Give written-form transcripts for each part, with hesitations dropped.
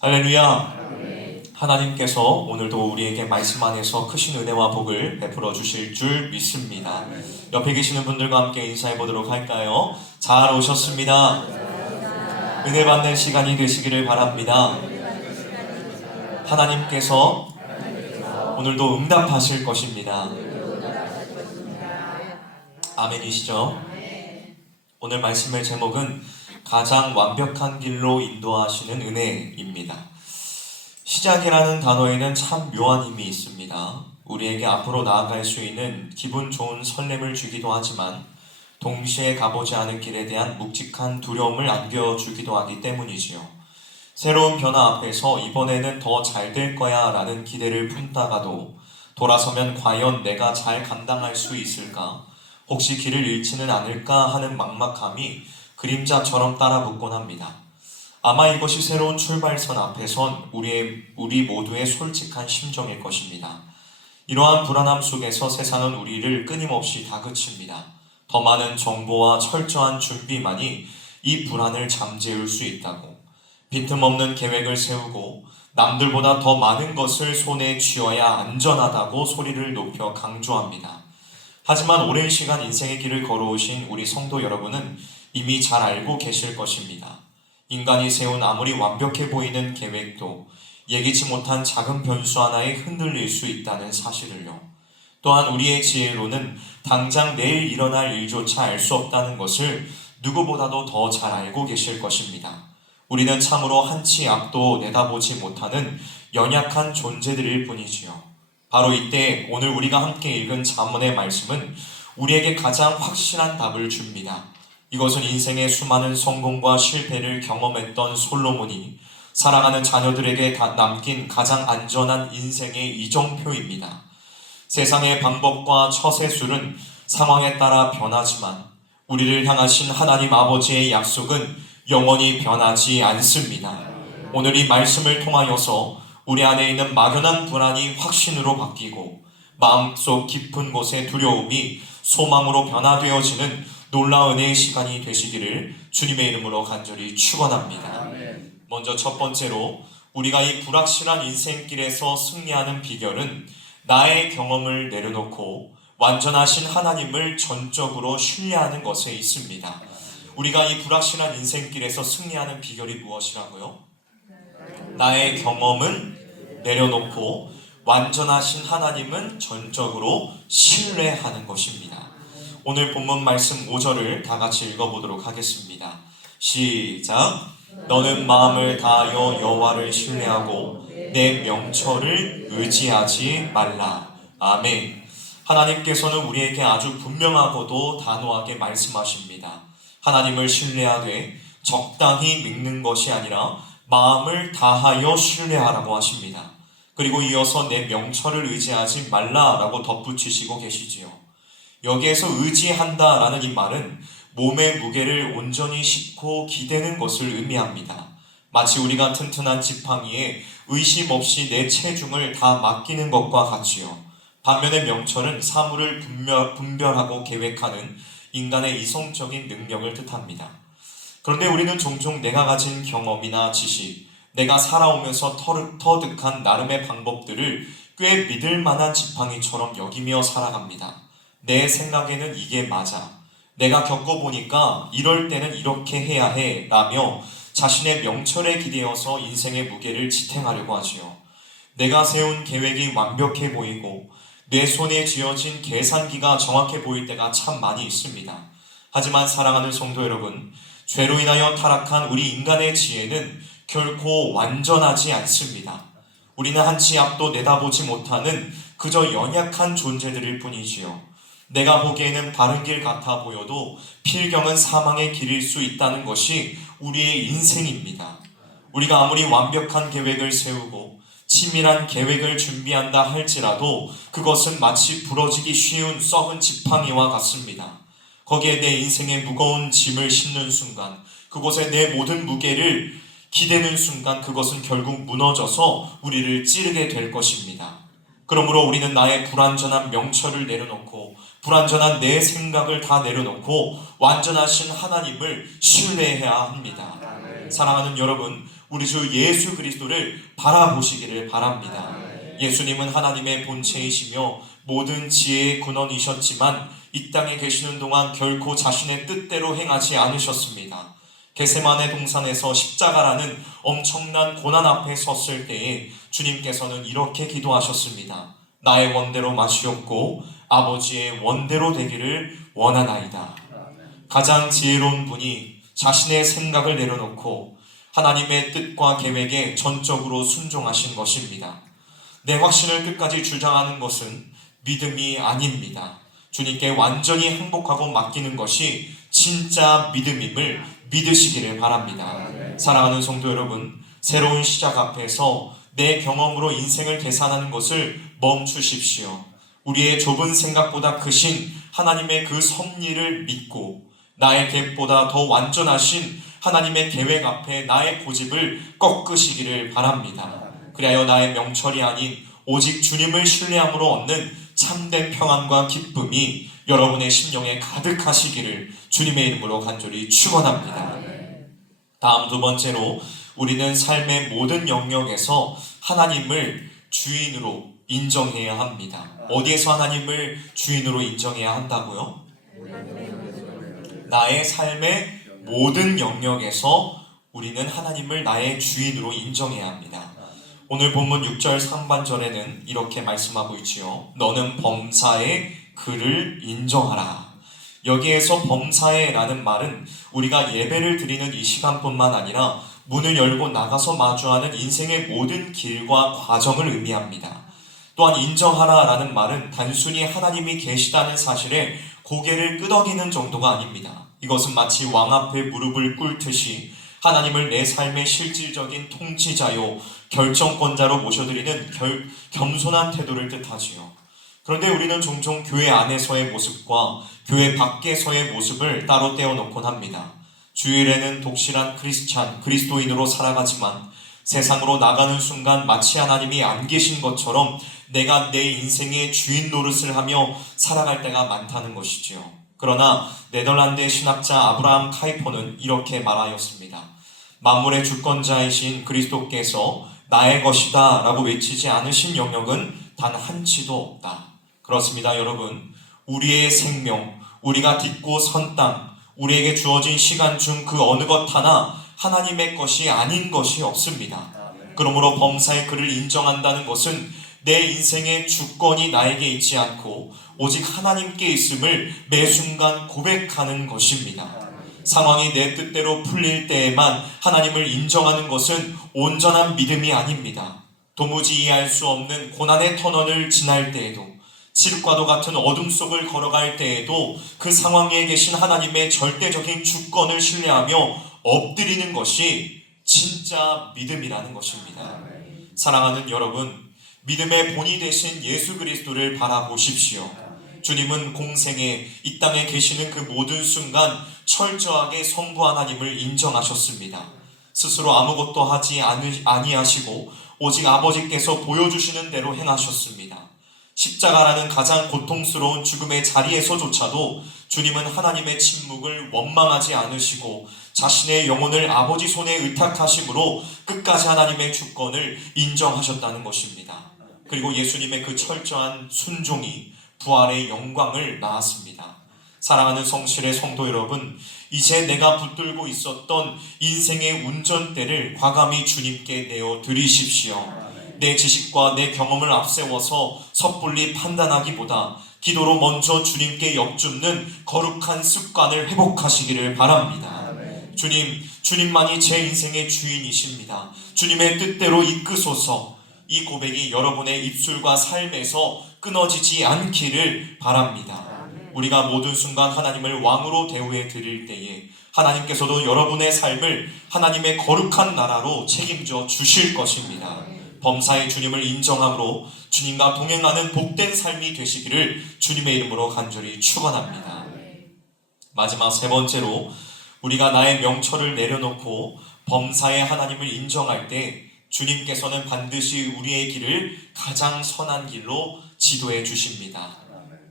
할렐루야. 하나님께서 오늘도 우리에게 말씀 안에서 크신 은혜와 복을 베풀어 주실 줄 믿습니다. 옆에 계시는 분들과 함께 인사해 보도록 할까요? 잘 오셨습니다. 은혜 받는 시간이 되시기를 바랍니다. 하나님께서 오늘도 응답하실 것입니다. 아멘이시죠? 오늘 말씀의 제목은 가장 완벽한 길로 인도하시는 은혜입니다. 시작이라는 단어에는 참 묘한 힘이 있습니다. 우리에게 앞으로 나아갈 수 있는 기분 좋은 설렘을 주기도 하지만 동시에 가보지 않은 길에 대한 묵직한 두려움을 안겨주기도 하기 때문이지요. 새로운 변화 앞에서 이번에는 더 잘 될 거야 라는 기대를 품다가도 돌아서면 과연 내가 잘 감당할 수 있을까? 혹시 길을 잃지는 않을까 하는 막막함이 그림자처럼 따라붙곤 합니다. 아마 이것이 새로운 출발선 앞에 선 우리 모두의 솔직한 심정일 것입니다. 이러한 불안함 속에서 세상은 우리를 끊임없이 다그칩니다. 더 많은 정보와 철저한 준비만이 이 불안을 잠재울 수 있다고, 빈틈없는 계획을 세우고 남들보다 더 많은 것을 손에 쥐어야 안전하다고 소리를 높여 강조합니다. 하지만 오랜 시간 인생의 길을 걸어오신 우리 성도 여러분은 이미 잘 알고 계실 것입니다. 인간이 세운 아무리 완벽해 보이는 계획도 예기치 못한 작은 변수 하나에 흔들릴 수 있다는 사실을요. 또한 우리의 지혜로는 당장 내일 일어날 일조차 알 수 없다는 것을 누구보다도 더 잘 알고 계실 것입니다. 우리는 참으로 한치 앞도 내다보지 못하는 연약한 존재들일 뿐이지요. 바로 이때 오늘 우리가 함께 읽은 잠언의 말씀은 우리에게 가장 확실한 답을 줍니다. 이것은 인생의 수많은 성공과 실패를 경험했던 솔로몬이 사랑하는 자녀들에게 남긴 가장 안전한 인생의 이정표입니다. 세상의 방법과 처세술은 상황에 따라 변하지만 우리를 향하신 하나님 아버지의 약속은 영원히 변하지 않습니다. 오늘 이 말씀을 통하여서 우리 안에 있는 막연한 불안이 확신으로 바뀌고 마음속 깊은 곳의 두려움이 소망으로 변화되어지는 놀라운 은혜의 시간이 되시기를 주님의 이름으로 간절히 축원합니다. 먼저 첫 번째로 우리가 이 불확실한 인생길에서 승리하는 비결은 나의 경험을 내려놓고 완전하신 하나님을 전적으로 신뢰하는 것에 있습니다. 우리가 이 불확실한 인생길에서 승리하는 비결이 무엇이라고요? 나의 경험은 내려놓고 완전하신 하나님은 전적으로 신뢰하는 것입니다. 오늘 본문 말씀 5절을 다 같이 읽어보도록 하겠습니다. 시작. 너는 마음을 다하여 여호와를 신뢰하고 내 명철을 의지하지 말라. 아멘. 하나님께서는 우리에게 아주 분명하고도 단호하게 말씀하십니다. 하나님을 신뢰하되 적당히 믿는 것이 아니라 마음을 다하여 신뢰하라고 하십니다. 그리고 이어서 내 명철을 의지하지 말라라고 덧붙이시고 계시지요. 여기에서 의지한다라는 이 말은 몸의 무게를 온전히 싣고 기대는 것을 의미합니다. 마치 우리가 튼튼한 지팡이에 의심 없이 내 체중을 다 맡기는 것과 같지요. 반면에 명철은 사물을 분별하고 계획하는 인간의 이성적인 능력을 뜻합니다. 그런데 우리는 종종 내가 가진 경험이나 지식, 내가 살아오면서 터득한 나름의 방법들을 꽤 믿을 만한 지팡이처럼 여기며 살아갑니다. 내 생각에는 이게 맞아. 내가 겪어보니까 이럴 때는 이렇게 해야 해 라며 자신의 명철에 기대어서 인생의 무게를 지탱하려고 하지요. 내가 세운 계획이 완벽해 보이고 내 손에 쥐어진 계산기가 정확해 보일 때가 참 많이 있습니다. 하지만 사랑하는 성도 여러분, 죄로 인하여 타락한 우리 인간의 지혜는 결코 완전하지 않습니다. 우리는 한치 앞도 내다보지 못하는 그저 연약한 존재들일 뿐이지요. 내가 보기에는 바른 길 같아 보여도 필경은 사망의 길일 수 있다는 것이 우리의 인생입니다. 우리가 아무리 완벽한 계획을 세우고 치밀한 계획을 준비한다 할지라도 그것은 마치 부러지기 쉬운 썩은 지팡이와 같습니다. 거기에 내 인생의 무거운 짐을 싣는 순간, 그곳에 내 모든 무게를 기대는 순간 그것은 결국 무너져서 우리를 찌르게 될 것입니다. 그러므로 우리는 나의 불완전한 명철을 내려놓고 불완전한 내 생각을 다 내려놓고 완전하신 하나님을 신뢰해야 합니다. 사랑하는 여러분, 우리 주 예수 그리스도를 바라보시기를 바랍니다. 예수님은 하나님의 본체이시며 모든 지혜의 근원이셨지만 이 땅에 계시는 동안 결코 자신의 뜻대로 행하지 않으셨습니다. 겟세마네 동산에서 십자가라는 엄청난 고난 앞에 섰을 때에 주님께서는 이렇게 기도하셨습니다. 나의 원대로 마시옵고 아버지의 원대로 되기를 원하나이다. 가장 지혜로운 분이 자신의 생각을 내려놓고 하나님의 뜻과 계획에 전적으로 순종하신 것입니다. 내 확신을 끝까지 주장하는 것은 믿음이 아닙니다. 주님께 완전히 항복하고 맡기는 것이 진짜 믿음임을 믿으시기를 바랍니다. 사랑하는 성도 여러분, 새로운 시작 앞에서 내 경험으로 인생을 계산하는 것을 멈추십시오. 우리의 좁은 생각보다 크신 하나님의 그 섭리를 믿고 나의 계획보다 더 완전하신 하나님의 계획 앞에 나의 고집을 꺾으시기를 바랍니다. 그리하여 나의 명철이 아닌 오직 주님을 신뢰함으로 얻는 참된 평안과 기쁨이 여러분의 심령에 가득하시기를 주님의 이름으로 간절히 축원합니다. 다음 두 번째로 우리는 삶의 모든 영역에서 하나님을 주인으로 인정해야 합니다. 어디에서 하나님을 주인으로 인정해야 한다고요? 나의 삶의 모든 영역에서 우리는 하나님을 나의 주인으로 인정해야 합니다. 오늘 본문 6절 상반절에는 이렇게 말씀하고 있지요. 너는 범사에 그를 인정하라. 여기에서 범사에라는 말은 우리가 예배를 드리는 이 시간뿐만 아니라 문을 열고 나가서 마주하는 인생의 모든 길과 과정을 의미합니다. 또한 인정하라라는 말은 단순히 하나님이 계시다는 사실에 고개를 끄덕이는 정도가 아닙니다. 이것은 마치 왕 앞에 무릎을 꿇듯이 하나님을 내 삶의 실질적인 통치자요 결정권자로 모셔드리는 겸손한 태도를 뜻하지요. 그런데 우리는 종종 교회 안에서의 모습과 교회 밖에서의 모습을 따로 떼어놓곤 합니다. 주일에는 독실한 그리스도인으로 살아가지만 세상으로 나가는 순간 마치 하나님이 안 계신 것처럼 내가 내 인생의 주인 노릇을 하며 살아갈 때가 많다는 것이지요. 그러나 네덜란드의 신학자 아브라함 카이퍼는 이렇게 말하였습니다. 만물의 주권자이신 그리스도께서 나의 것이다 라고 외치지 않으신 영역은 단 한치도 없다. 그렇습니다, 여러분. 우리의 생명, 우리가 딛고 선 땅, 우리에게 주어진 시간 중 그 어느 것 하나 하나님의 것이 아닌 것이 없습니다. 그러므로 범사의 그를 인정한다는 것은 내 인생의 주권이 나에게 있지 않고 오직 하나님께 있음을 매 순간 고백하는 것입니다. 상황이 내 뜻대로 풀릴 때에만 하나님을 인정하는 것은 온전한 믿음이 아닙니다. 도무지 이해할 수 없는 고난의 터널을 지날 때에도, 칠흑과도 같은 어둠 속을 걸어갈 때에도 그 상황에 계신 하나님의 절대적인 주권을 신뢰하며 엎드리는 것이 진짜 믿음이라는 것입니다. 사랑하는 여러분, 믿음의 본이 되신 예수 그리스도를 바라보십시오. 주님은 공생에 이 땅에 계시는 그 모든 순간 철저하게 성부 하나님을 인정하셨습니다. 스스로 아무것도 하지 아니하시고 오직 아버지께서 보여주시는 대로 행하셨습니다. 십자가라는 가장 고통스러운 죽음의 자리에서조차도 주님은 하나님의 침묵을 원망하지 않으시고 자신의 영혼을 아버지 손에 의탁하심으로 끝까지 하나님의 주권을 인정하셨다는 것입니다. 그리고 예수님의 그 철저한 순종이 부활의 영광을 낳았습니다. 사랑하는 성실의 성도 여러분, 이제 내가 붙들고 있었던 인생의 운전대를 과감히 주님께 내어 드리십시오. 내 지식과 내 경험을 앞세워서 섣불리 판단하기보다 기도로 먼저 주님께 엿줍는 거룩한 습관을 회복하시기를 바랍니다. 주님만이 제 인생의 주인이십니다. 주님의 뜻대로 이끄소서. 이 고백이 여러분의 입술과 삶에서 끊어지지 않기를 바랍니다. 우리가 모든 순간 하나님을 왕으로 대우해 드릴 때에 하나님께서도 여러분의 삶을 하나님의 거룩한 나라로 책임져 주실 것입니다. 범사의 주님을 인정함으로 주님과 동행하는 복된 삶이 되시기를 주님의 이름으로 간절히 축원합니다. 마지막 세 번째로 우리가 나의 명철을 내려놓고 범사의 하나님을 인정할 때 주님께서는 반드시 우리의 길을 가장 선한 길로 지도해 주십니다.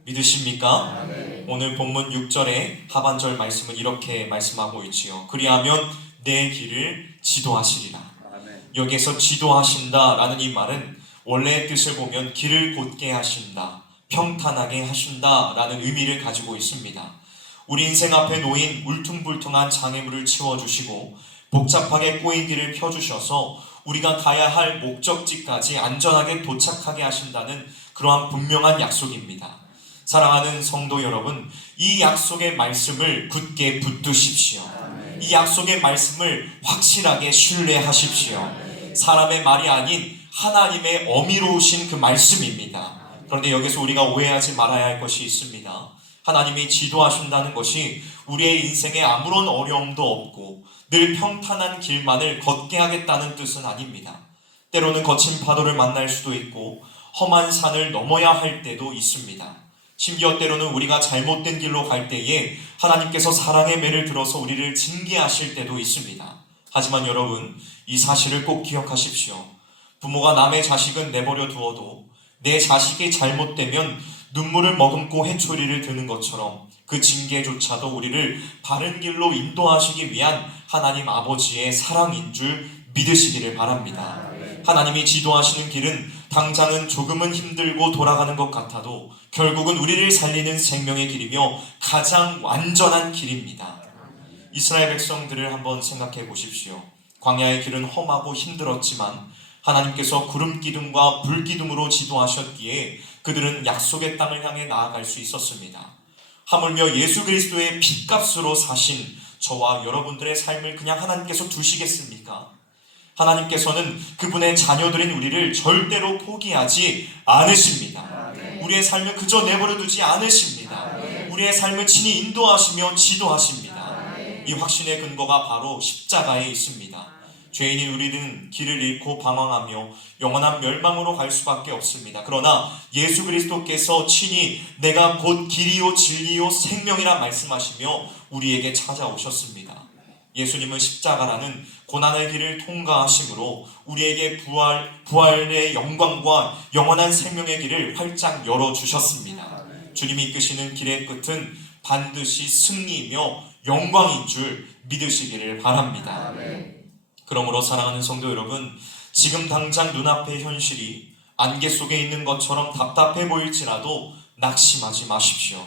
믿으십니까? 오늘 본문 6절의 하반절 말씀은 이렇게 말씀하고 있지요. 그리하면 내 길을 지도하시리라. 여기에서 지도하신다라는 이 말은 원래의 뜻을 보면 길을 곧게 하신다, 평탄하게 하신다라는 의미를 가지고 있습니다. 우리 인생 앞에 놓인 울퉁불퉁한 장애물을 치워주시고 복잡하게 꼬인 길을 펴주셔서 우리가 가야 할 목적지까지 안전하게 도착하게 하신다는 그러한 분명한 약속입니다. 사랑하는 성도 여러분, 이 약속의 말씀을 굳게 붙드십시오. 이 약속의 말씀을 확실하게 신뢰하십시오. 사람의 말이 아닌 하나님의 어미로우신 그 말씀입니다. 그런데 여기서 우리가 오해하지 말아야 할 것이 있습니다. 하나님이 지도하신다는 것이 우리의 인생에 아무런 어려움도 없고 늘 평탄한 길만을 걷게 하겠다는 뜻은 아닙니다. 때로는 거친 파도를 만날 수도 있고 험한 산을 넘어야 할 때도 있습니다. 심지어 때로는 우리가 잘못된 길로 갈 때에 하나님께서 사랑의 매를 들어서 우리를 징계하실 때도 있습니다. 하지만 여러분, 이 사실을 꼭 기억하십시오. 부모가 남의 자식은 내버려 두어도 내 자식이 잘못되면 눈물을 머금고 회초리를 드는 것처럼 그 징계조차도 우리를 바른 길로 인도하시기 위한 하나님 아버지의 사랑인 줄 믿으시기를 바랍니다. 하나님이 지도하시는 길은 당장은 조금은 힘들고 돌아가는 것 같아도 결국은 우리를 살리는 생명의 길이며 가장 완전한 길입니다. 이스라엘 백성들을 한번 생각해 보십시오. 광야의 길은 험하고 힘들었지만 하나님께서 구름 기둥과 불 기둥으로 지도하셨기에 그들은 약속의 땅을 향해 나아갈 수 있었습니다. 하물며 예수 그리스도의 핏값으로 사신 저와 여러분들의 삶을 그냥 하나님께서 두시겠습니까? 하나님께서는 그분의 자녀들인 우리를 절대로 포기하지 않으십니다. 우리의 삶을 그저 내버려 두지 않으십니다. 우리의 삶을 친히 인도하시며 지도하십니다. 이 확신의 근거가 바로 십자가에 있습니다. 죄인인 우리는 길을 잃고 방황하며 영원한 멸망으로 갈 수밖에 없습니다. 그러나 예수 그리스도께서 친히 내가 곧 길이요 진리요 생명이라 말씀하시며 우리에게 찾아오셨습니다. 예수님은 십자가라는 고난의 길을 통과하심으로 우리에게 부활의 영광과 영원한 생명의 길을 활짝 열어주셨습니다. 주님이 이끄시는 길의 끝은 반드시 승리이며 영광인 줄 믿으시기를 바랍니다. 그러므로 사랑하는 성도 여러분, 지금 당장 눈앞의 현실이 안개 속에 있는 것처럼 답답해 보일지라도 낙심하지 마십시오.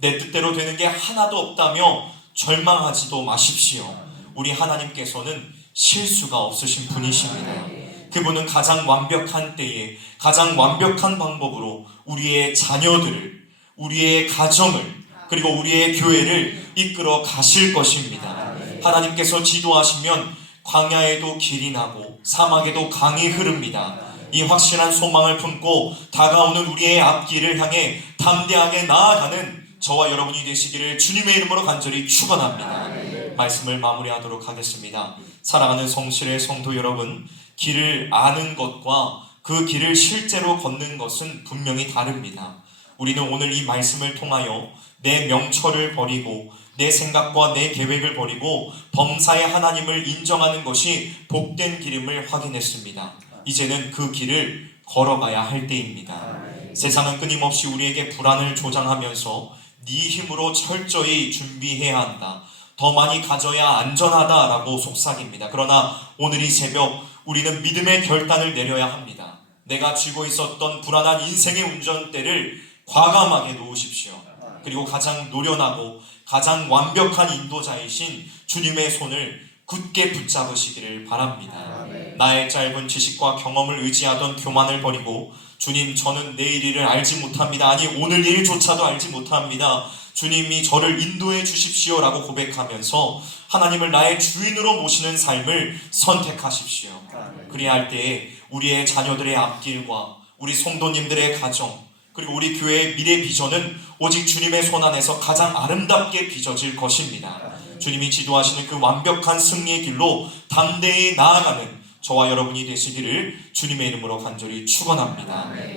내 뜻대로 되는 게 하나도 없다며 절망하지도 마십시오. 우리 하나님께서는 실수가 없으신 분이십니다. 그분은 가장 완벽한 때에 가장 완벽한 방법으로 우리의 자녀들을, 우리의 가정을, 그리고 우리의 교회를 이끌어 가실 것입니다. 하나님께서 지도하시면 광야에도 길이 나고 사막에도 강이 흐릅니다. 이 확실한 소망을 품고 다가오는 우리의 앞길을 향해 담대하게 나아가는 저와 여러분이 되시기를 주님의 이름으로 간절히 축원합니다. 말씀을 마무리하도록 하겠습니다. 사랑하는 성실의 성도 여러분, 길을 아는 것과 그 길을 실제로 걷는 것은 분명히 다릅니다. 우리는 오늘 이 말씀을 통하여 내 명철을 버리고 내 생각과 내 계획을 버리고 범사의 하나님을 인정하는 것이 복된 길임을 확인했습니다. 이제는 그 길을 걸어가야 할 때입니다. 세상은 끊임없이 우리에게 불안을 조장하면서 네 힘으로 철저히 준비해야 한다, 더 많이 가져야 안전하다라고 속삭입니다. 그러나 오늘 이 새벽 우리는 믿음의 결단을 내려야 합니다. 내가 쥐고 있었던 불안한 인생의 운전대를 과감하게 놓으십시오. 그리고 가장 노련하고 가장 완벽한 인도자이신 주님의 손을 굳게 붙잡으시기를 바랍니다. 나의 짧은 지식과 경험을 의지하던 교만을 버리고 주님, 저는 내일 일을 알지 못합니다. 아니 오늘 일조차도 알지 못합니다. 주님이 저를 인도해 주십시오 라고 고백하면서 하나님을 나의 주인으로 모시는 삶을 선택하십시오. 그래야 할 때에 우리의 자녀들의 앞길과 우리 성도님들의 가정, 그리고 우리 교회의 미래 비전은 오직 주님의 손 안에서 가장 아름답게 빚어질 것입니다. 주님이 지도하시는 그 완벽한 승리의 길로 담대히 나아가는 저와 여러분이 되시기를 주님의 이름으로 간절히 축원합니다.